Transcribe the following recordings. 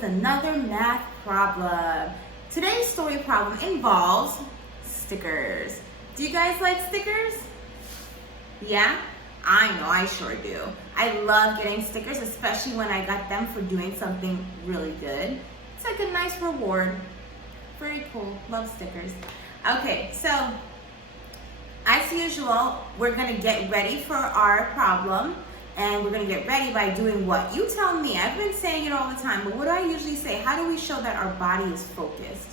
with another math problem. Today's story problem involves stickers. Do you guys like stickers? Yeah? I know, I sure do. I love getting stickers, especially when I got them for doing something really good. It's like a nice reward. Very cool. Love stickers. Okay, so as usual, we're going to get ready for our problem. And we're going to get ready by doing what? You tell me. I've been saying it all the time, but what do I usually say? How do we show that our body is focused?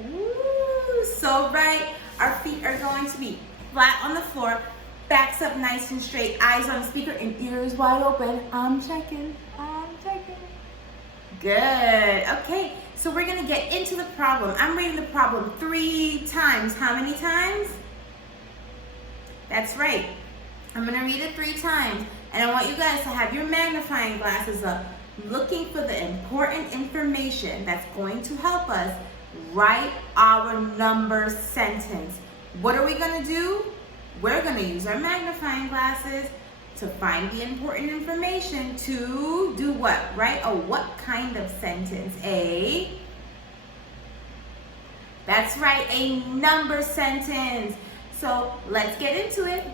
Ooh, so right. Our feet are going to be flat on the floor, backs up nice and straight, eyes on the speaker, and ears wide open. I'm checking. Good. Okay, so we're going to get into the problem. I'm reading the problem 3 times. How many times? That's right. I'm going to read it 3 times. And I want you guys to have your magnifying glasses up, looking for the important information that's going to help us write our number sentence. What are we going to do? We're going to use our magnifying glasses to find the important information to do what? Write a what kind of sentence? That's right, a number sentence. So let's get into it.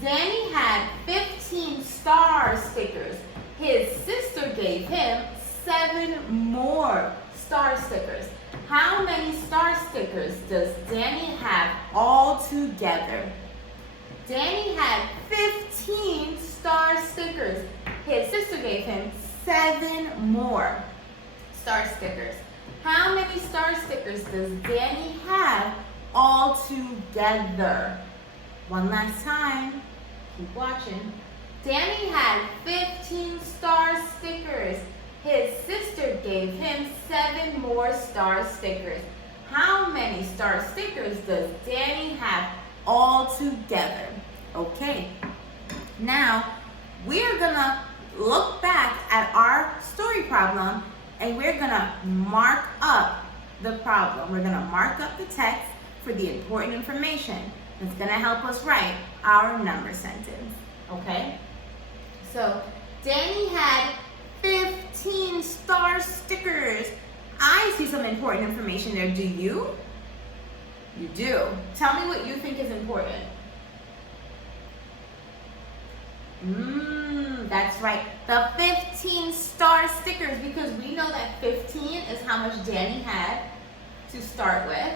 Danny had 15 star stickers. His sister gave him 7 more star stickers. How many star stickers does Danny have all together? Danny had 15 star stickers. His sister gave him 7 more star stickers. How many star stickers does Danny have all together? One last time. Keep watching. Danny had 15 star stickers. His sister gave him 7 more star stickers. How many star stickers does Danny have all together? Okay. Now, we're gonna look back at our story problem and we're gonna mark up the problem. We're gonna mark up the text for the important information that's going to help us write our number sentence. Okay? So, Danny had 15 star stickers. I see some important information there. Do you? You do. Tell me what you think is important. That's right. The 15 star stickers, because we know that 15 is how much Danny had to start with.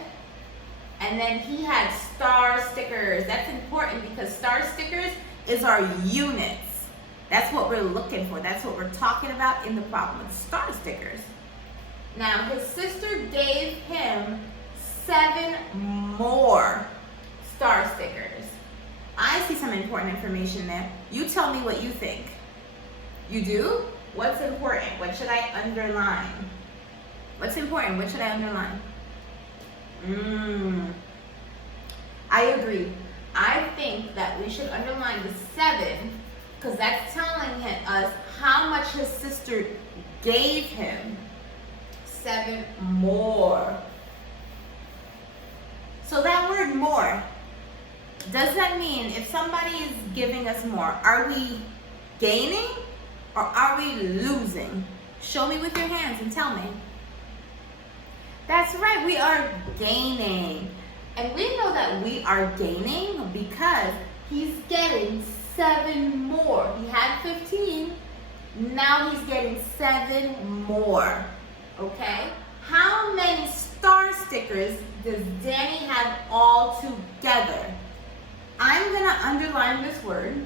And then he had star stickers. That's important because star stickers is our units. That's what we're looking for. That's what we're talking about in the problem. It's star stickers. Now, his sister gave him 7 more star stickers. I see some important information there. You tell me what you think. You do? What's important? What should I underline? What's important? What should I underline? I agree. I think that we should underline the 7 because that's telling us how much his sister gave him. 7 more. So that word more, does that mean if somebody is giving us more, are we gaining or are we losing? Show me with your hands and tell me. That's right, we are gaining. And we know that we are gaining because he's getting 7 more. He had 15, now he's getting 7 more. Okay? How many star stickers does Danny have all together? I'm going to underline this word,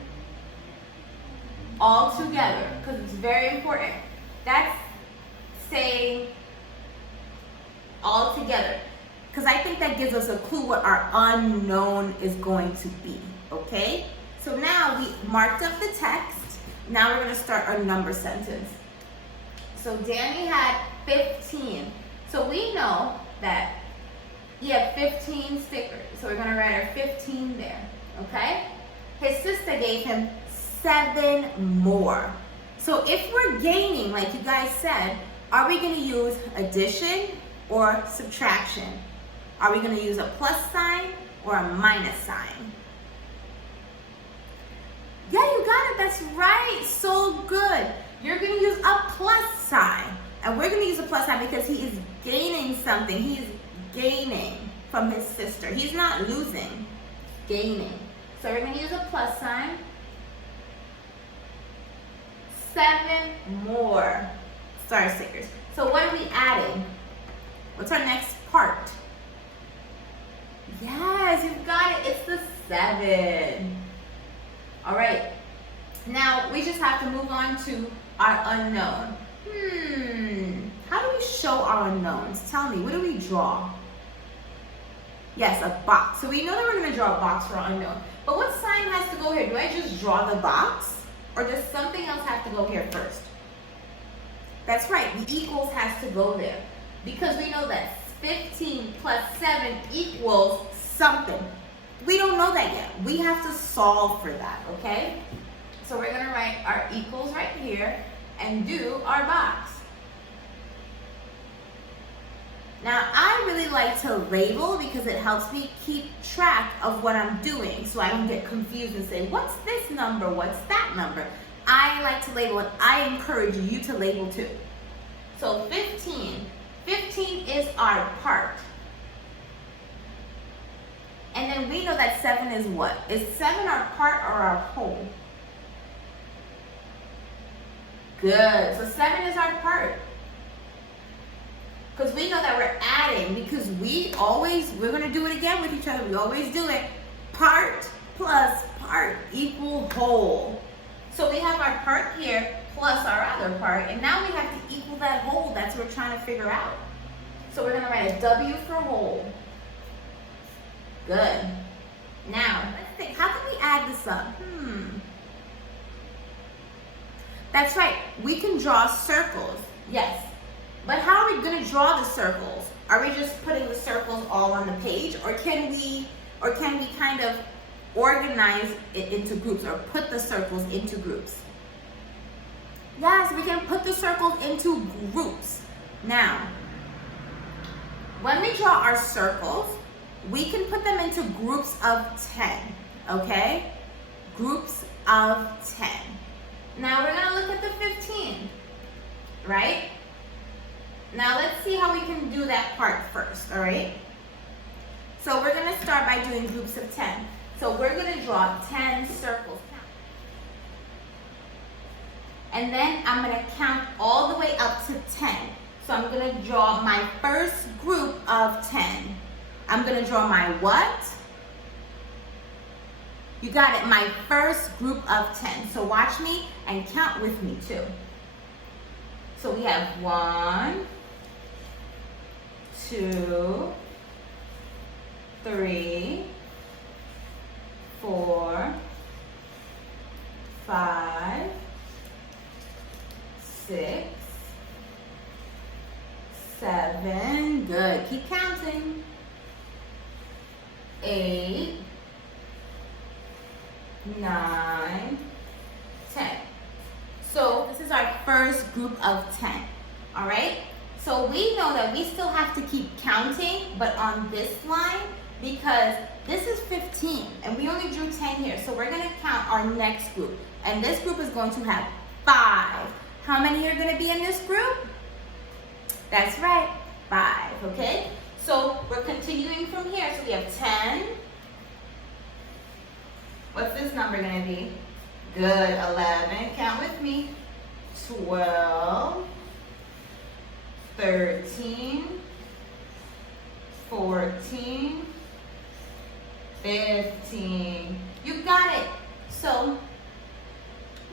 all together, because it's very important. That's saying all together, because I think that gives us a clue what our unknown is going to be, okay? So now we marked up the text. Now we're going to start our number sentence. So Danny had 15. So we know that he had 15 stickers. So we're going to write our 15 there, okay? His sister gave him 7 more. So if we're gaining, like you guys said, are we going to use addition or subtraction? Are we going to use a plus sign or a minus sign? Yeah, you got it. That's right. So good. You're going to use a plus sign. And we're going to use a plus sign because he is gaining something. He is gaining from his sister. He's not losing, gaining. So we're going to use a plus sign. 7 more star stickers. So what are we adding? What's our next part? Yes, you've got it. It's the 7. All right. Now we just have to move on to our unknown. How do we show our unknowns? Tell me, what do we draw? Yes, a box. So we know that we're going to draw a box for our unknown. But what sign has to go here? Do I just draw the box? Or does something else have to go here first? That's right, the equals has to go there. Because we know that 15 plus 7 equals something. We don't know that yet. We have to solve for that, okay? So we're gonna write our equals right here and do our box. Now, I really like to label because it helps me keep track of what I'm doing so I don't get confused and say, what's this number? What's that number? I like to label and I encourage you to label too. So 15. 15 is our part. And then we know that 7 is what? Is 7 our part or our whole? Good. So 7 is our part. Because we know that we're adding, because we're going to do it again with each other. We always do it. Part plus part equal whole. So we have our part here plus our other part, and now we have to equal that whole. That's what we're trying to figure out. So we're going to write a W for whole. Good. Now, let's think. How can we add this up? That's right. We can draw circles. Yes. But how are we going to draw the circles? Are we just putting the circles all on the page, or can we kind of organize it into groups or put the circles into groups? Yes, we can put the circles into groups. Now, when we draw our circles, we can put them into groups of 10, okay? Groups of 10. Now we're going to look at the 15, right? Now let's see how we can do that part first, all right? So we're going to start by doing groups of 10. So we're going to draw 10 circles. And then I'm going to count all the way up to 10. So I'm going to draw my first group of 10. I'm going to draw my what? You got it, my first group of 10. So watch me and count with me too. So we have 1, 2, 3, 4, 5, 6, 7. Good. Keep counting. 8, 9, 10. So this is our first group of 10. All right? So we know that we still have to keep counting, but on this line, because this is 15 and we only drew 10 here. So we're going to count our next group. And this group is going to have 5. How many are going to be in this group? That's right, 5, okay? So we're continuing from here. So we have 10. What's this number going to be? Good, 11. Count with me. 12, 13, 14, 15. You got it. So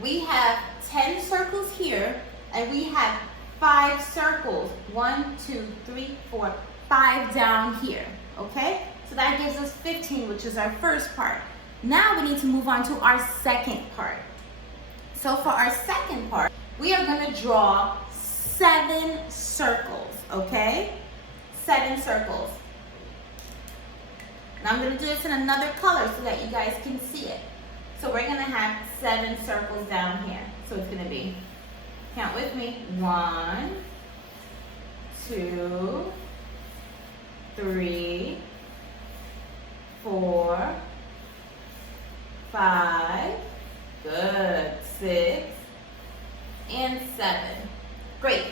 we have 10 circles here, and we have 5 circles. 1, 2, 3, 4, 5 down here. Okay? So that gives us 15, which is our first part. Now we need to move on to our second part. So for our second part, we are going to draw 7 circles, okay? 7 circles. Now I'm going to do this in another color so that you guys can see it. So we're going to have 7 circles down here. So it's going to be, count with me, 1, 2, 3, 4, 5, good, 7. Great.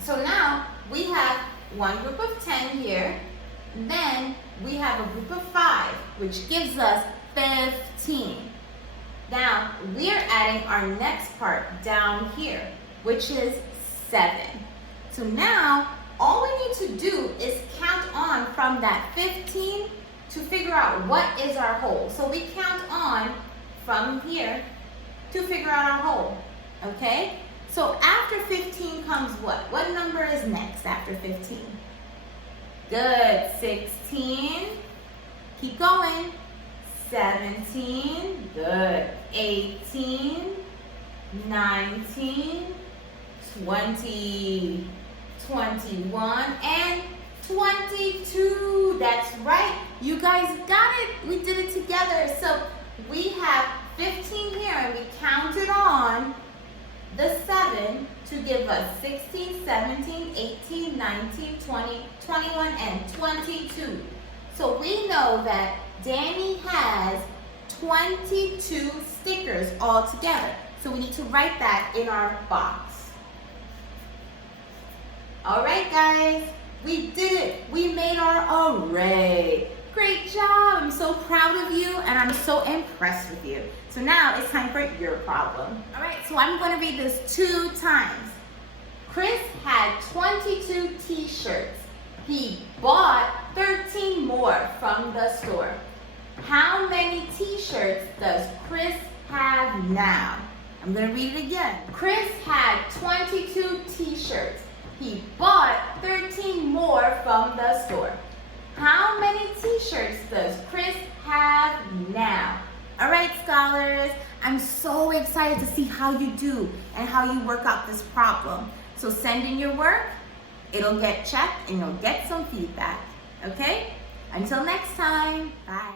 So now we have one group of 10 here. Then we have a group of 5, which gives us 15. Now we're adding our next part down here, which is 7. So now all we need to do is count on from that 15 to figure out what is our whole. So we count on from here to figure out our whole, okay? So after 15 comes what? What number is next after 15? Good, 16. Keep going. 17, good. 18, 19, 20, 21, and 22. That's right. You guys got it. We did it together. So we have 15 here, and we counted on the 7 to give us 16, 17, 18, 19, 20, 21, and 22. So we know that Danny has 22 stickers all together. So we need to write that in our box. All right, guys, we did it. We made our array. Great job. I'm so proud of you, and I'm so impressed with you. So now it's time for your problem. All right, so I'm going to read this 2 times. Chris had 22 t-shirts. He bought 13 more from the store. How many t-shirts does Chris have now? I'm going to read it again. Chris had 22 t-shirts. He bought 13 more from the store. How many t-shirts does Chris have now? All right, scholars, I'm so excited to see how you do and how you work out this problem. So send in your work, it'll get checked, and you'll get some feedback, okay? Until next time, bye.